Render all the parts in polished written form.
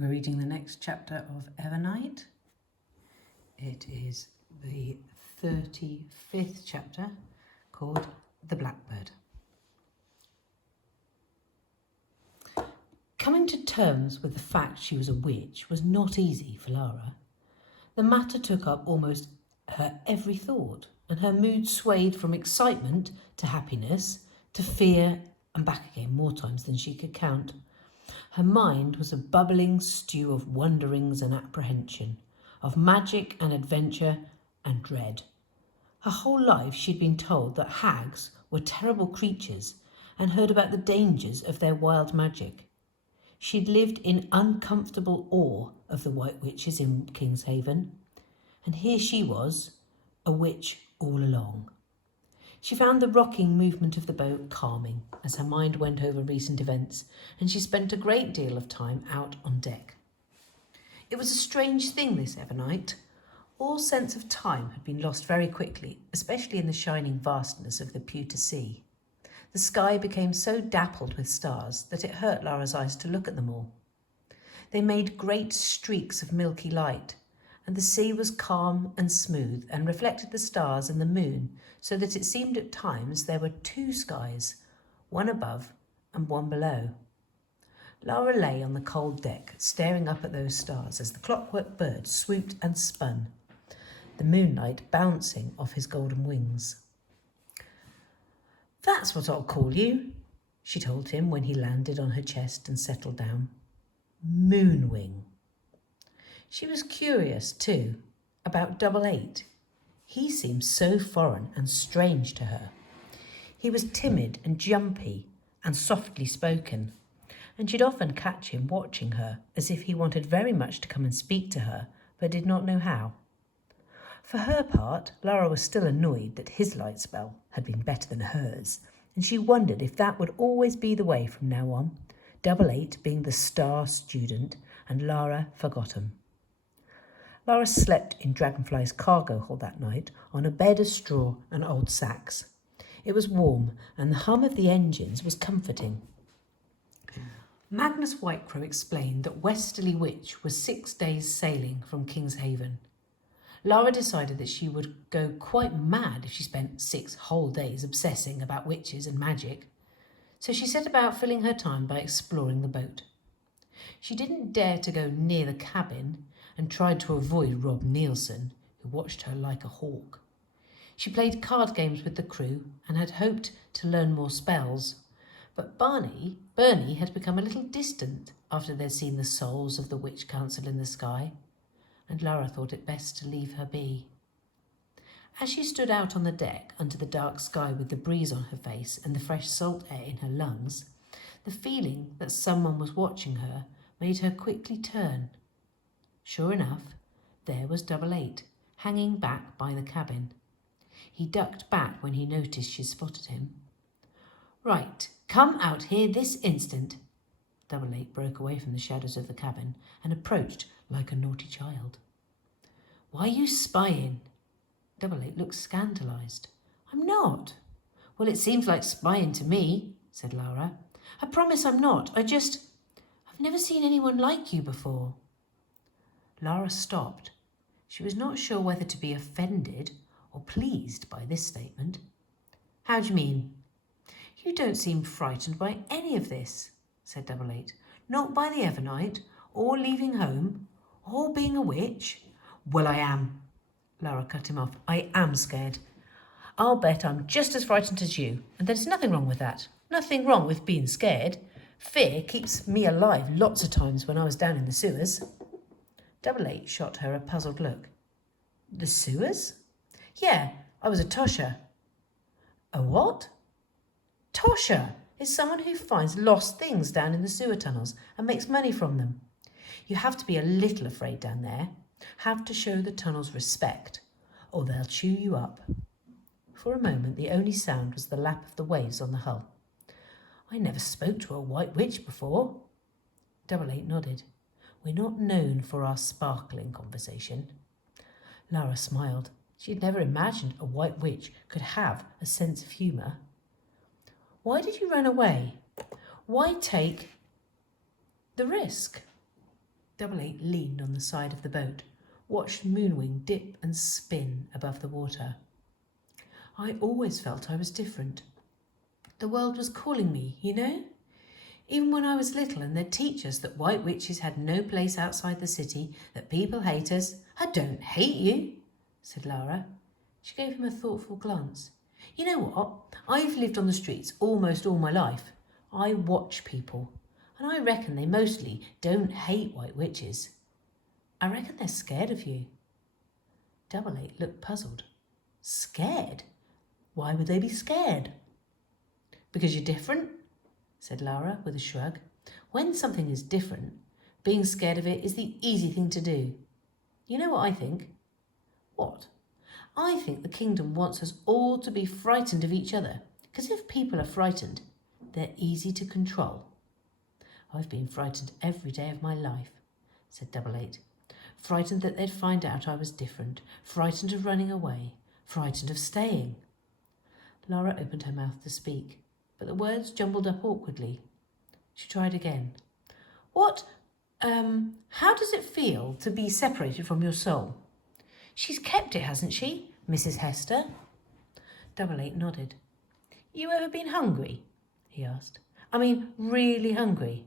We're reading the next chapter of EVERNIGHT. It is the 35th chapter called The Blackbird. Coming to terms with the fact she was a witch was not easy for Lara. The matter took up almost her every thought, and her mood swayed from excitement to happiness to fear and back again more times than she could count. Her mind was a bubbling stew of wonderings and apprehension, of magic and adventure and dread. Her whole life she had been told that hags were terrible creatures and heard about the dangers of their wild magic. She'd lived in uncomfortable awe of the white witches in Kingshaven, and here she was, a witch all along. She found the rocking movement of the boat calming as her mind went over recent events, and she spent a great deal of time out on deck. It was a strange thing, this EVERNIGHT. All sense of time had been lost very quickly, especially in the shining vastness of the pewter sea. The sky became so dappled with stars that it hurt Lara's eyes to look at them all. They made great streaks of milky light, and the sea was calm and smooth and reflected the stars and the moon so that it seemed at times there were two skies, one above and one below. Lara lay on the cold deck, staring up at those stars as the clockwork bird swooped and spun, the moonlight bouncing off his golden wings. "That's what I'll call you," she told him when he landed on her chest and settled down. "Moonwing." She was curious, too, about 88. He seemed so foreign and strange to her. He was timid and jumpy and softly spoken, and she'd often catch him watching her as if he wanted very much to come and speak to her, but did not know how. For her part, Lara was still annoyed that his light spell had been better than hers, and she wondered if that would always be the way from now on, 88 being the star student and Lara forgotten. Lara slept in Dragonfly's cargo hold that night on a bed of straw and old sacks. It was warm, and the hum of the engines was comforting. Magnus Whitecrow explained that Westerly Witch was 6 days' sailing from Kingshaven. Lara decided that she would go quite mad if she spent 6 whole days obsessing about witches and magic, so she set about filling her time by exploring the boat. She didn't dare to go near the cabin and tried to avoid Rob Nielsen, who watched her like a hawk. She played card games with the crew and had hoped to learn more spells, but Bernie had become a little distant after they'd seen the souls of the Witch Council in the sky, and Lara thought it best to leave her be. As she stood out on the deck under the dark sky with the breeze on her face and the fresh salt air in her lungs, the feeling that someone was watching her made her quickly turn. Sure enough, there was 88, hanging back by the cabin. He ducked back when he noticed she spotted him. "Right, come out here this instant." 88 broke away from the shadows of the cabin and approached like a naughty child. "Why are you spying?" 88 looked scandalised. "I'm not." "Well, it seems like spying to me," said Lara. "I promise I'm not. I've never seen anyone like you before." Lara stopped. She was not sure whether to be offended or pleased by this statement. "How do you mean?" "You don't seem frightened by any of this," said 88. "Not by the EVERNIGHT, or leaving home, or being a witch." "Well, I am." Lara cut him off. "I am scared. I'll bet I'm just as frightened as you, and there's nothing wrong with that. Nothing wrong with being scared. Fear keeps me alive lots of times when I was down in the sewers." 88 shot her a puzzled look. "The sewers?" "Yeah, I was a tosher." "A what?" "Tosher is someone who finds lost things down in the sewer tunnels and makes money from them. You have to be a little afraid down there, have to show the tunnels respect, or they'll chew you up." For a moment the only sound was the lap of the waves on the hull. "I never spoke to a white witch before." 88 nodded. "We're not known for our sparkling conversation." Lara smiled. She had never imagined a white witch could have a sense of humour. "Why did you run away? Why take the risk?" Double Eight leaned on the side of the boat, watched Moonwing dip and spin above the water. I always felt I was different. The world was calling me, you know? Even when I was little and they'd teach us that white witches had no place outside the city, that people hate us. I don't hate you, said Lara. She gave him a thoughtful glance. You know what? I've lived on the streets almost all my life. I watch people, and I reckon they mostly don't hate white witches. I reckon they're scared of you. Double Eight looked puzzled. Scared? Why would they be scared? Because you're different, said Lara with a shrug. When something is different, being scared of it is the easy thing to do. You know what I think? What? I think the kingdom wants us all to be frightened of each other, because if people are frightened, they're easy to control. I've been frightened every day of my life, said Double Eight. Frightened that they'd find out I was different, frightened of running away, frightened of staying. Lara opened her mouth to speak, but the words jumbled up awkwardly. She tried again. How does it feel to be separated from your soul? She's kept it, hasn't she, Mrs. Hester? Double Eight nodded. You ever been hungry? He asked. I mean, really hungry?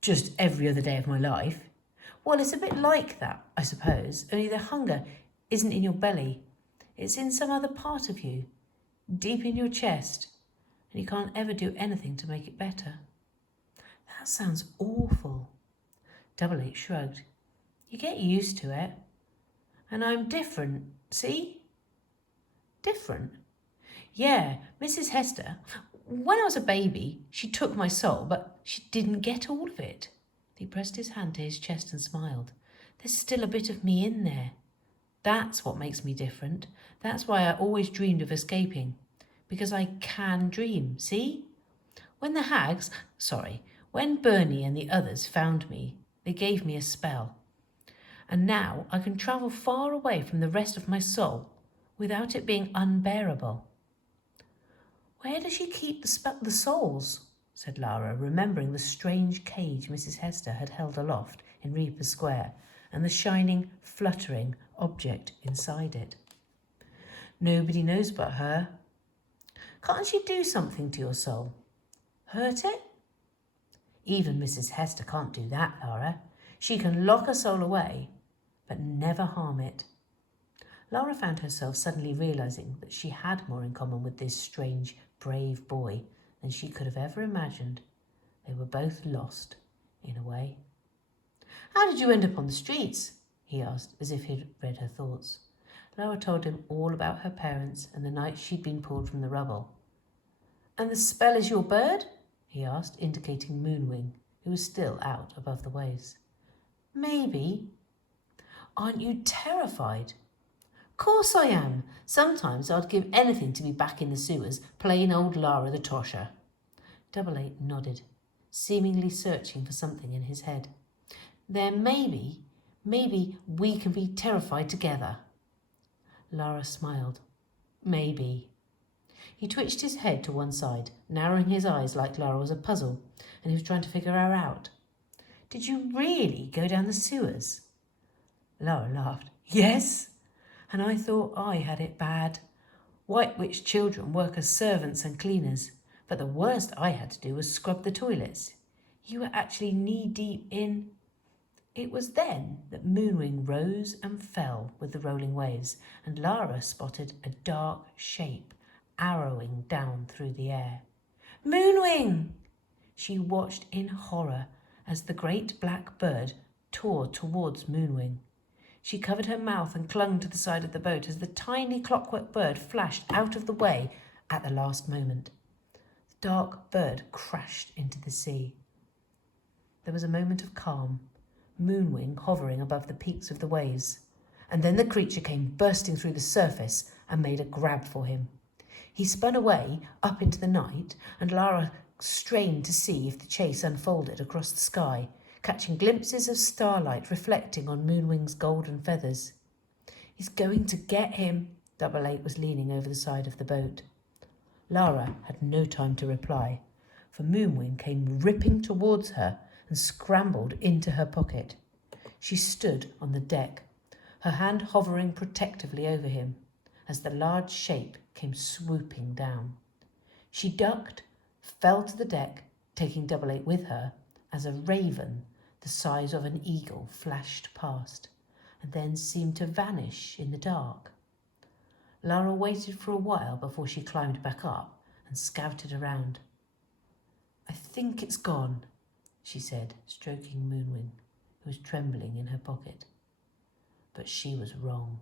Just every other day of my life. Well, it's a bit like that, I suppose, only the hunger isn't in your belly. It's in some other part of you, deep in your chest, and you can't ever do anything to make it better. That sounds awful. Double Eight shrugged. You get used to it. And I'm different, see? Different? Yeah, Mrs. Hester, when I was a baby, she took my soul, but she didn't get all of it. He pressed his hand to his chest and smiled. There's still a bit of me in there. That's what makes me different. That's why I always dreamed of escaping. Because I can dream, see? When Bernie and the others found me, they gave me a spell. And now I can travel far away from the rest of my soul without it being unbearable. Where does she keep the souls? Said Lara, remembering the strange cage Mrs. Hester had held aloft in Reaper Square and the shining, fluttering object inside it. Nobody knows but her. Can't she do something to your soul? Hurt it? Even Mrs. Hester can't do that, Lara. She can lock a soul away, but never harm it. Lara found herself suddenly realising that she had more in common with this strange, brave boy than she could have ever imagined. They were both lost, in a way. How did you end up on the streets? He asked, as if he'd read her thoughts. Lara told him all about her parents and the night she'd been pulled from the rubble. And the spell is your bird? He asked, indicating Moonwing, who was still out above the waves. Maybe. Aren't you terrified? Course I am. Sometimes I'd give anything to be back in the sewers, plain old Lara the Tosher. Double Eight nodded, seemingly searching for something in his head. Then maybe we can be terrified together. Lara smiled. Maybe. He twitched his head to one side, narrowing his eyes like Lara was a puzzle, and he was trying to figure her out. Did you really go down the sewers? Lara laughed. Yes. And I thought I had it bad. White witch children work as servants and cleaners, but the worst I had to do was scrub the toilets. You were actually knee-deep in... It was then that Moonwing rose and fell with the rolling waves, and Lara spotted a dark shape arrowing down through the air. Moonwing! She watched in horror as the great black bird tore towards Moonwing. She covered her mouth and clung to the side of the boat as the tiny clockwork bird flashed out of the way at the last moment. The dark bird crashed into the sea. There was a moment of calm, Moonwing hovering above the peaks of the waves, and then the creature came bursting through the surface and made a grab for him. He spun away up into the night, and Lara strained to see if the chase unfolded across the sky, catching glimpses of starlight reflecting on Moonwing's golden feathers. He's going to get him. Double Eight was leaning over the side of the boat. Lara had no time to reply, for Moonwing came ripping towards her and scrambled into her pocket. She stood on the deck, her hand hovering protectively over him as the large shape came swooping down. She ducked, fell to the deck, taking Double Eight with her, as a raven the size of an eagle flashed past, and then seemed to vanish in the dark. Lara waited for a while before she climbed back up and scouted around. "I think it's gone," she said, stroking Moonwing, who was trembling in her pocket. But she was wrong.